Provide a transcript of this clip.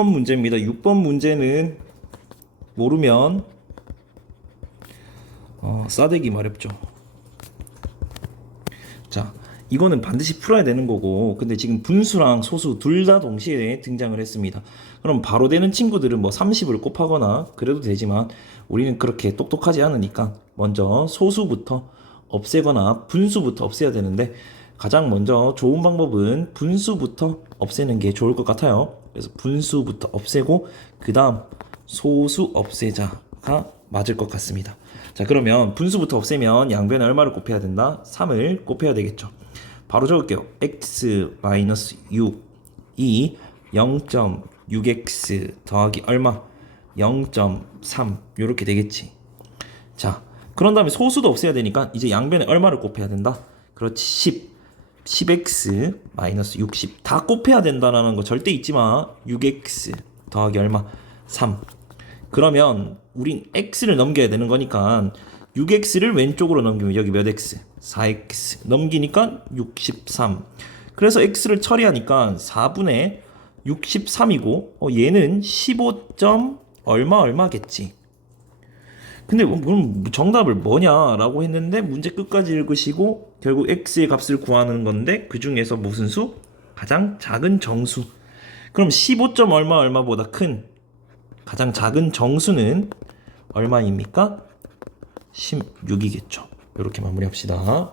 6번 문제입니다. 6번 문제는 모르면 어, 싸대기 마렵죠. 자, 이거는 반드시 풀어야 되는 거고, 근데 지금 분수랑 소수 둘 다 동시에 등장을 했습니다. 그럼 바로 되는 친구들은 뭐 30을 곱하거나 그래도 되지만 우리는 그렇게 똑똑하지 않으니까 먼저 소수부터 없애거나 분수부터 없애야 되는데 가장 먼저 좋은 방법은 분수부터 없애는 게 좋을 것 같아요. 그래서 분수부터 없애고 그 다음 소수 없애자가 맞을 것 같습니다. 자 그러면 분수부터 없애면 양변에 얼마를 곱해야 된다? 3을 곱해야 되겠죠. 바로 적을게요. x 6이 0.6x 더하기 얼마? 0.3 이렇게 되겠지. 자, 그런 다음에 소수도 없애야 되니까 이제 양변에 얼마를 곱해야 된다? 그렇지 10 10x 마이너스 60 다 곱해야 된다라는 거 절대 잊지 마 6x 더하기 얼마? 3 그러면 우린 x를 넘겨야 되는 거니까 6x를 왼쪽으로 넘기면 여기 몇 x? 4x 넘기니까 63 그래서 x를 처리하니까 4분의 63이고 어, 얘는 15. 얼마 얼마겠지 근데 뭐- 그럼 정답을 뭐냐라고 했는데 문제 끝까지 읽으시고 결국 x의 값을 구하는 건데 그 중에서 무슨 수? 가장 작은 정수. 그럼 15. 얼마 얼마보다 큰 가장 작은 정수는 얼마입니까? 16이겠죠. 이렇게 마무리합시다.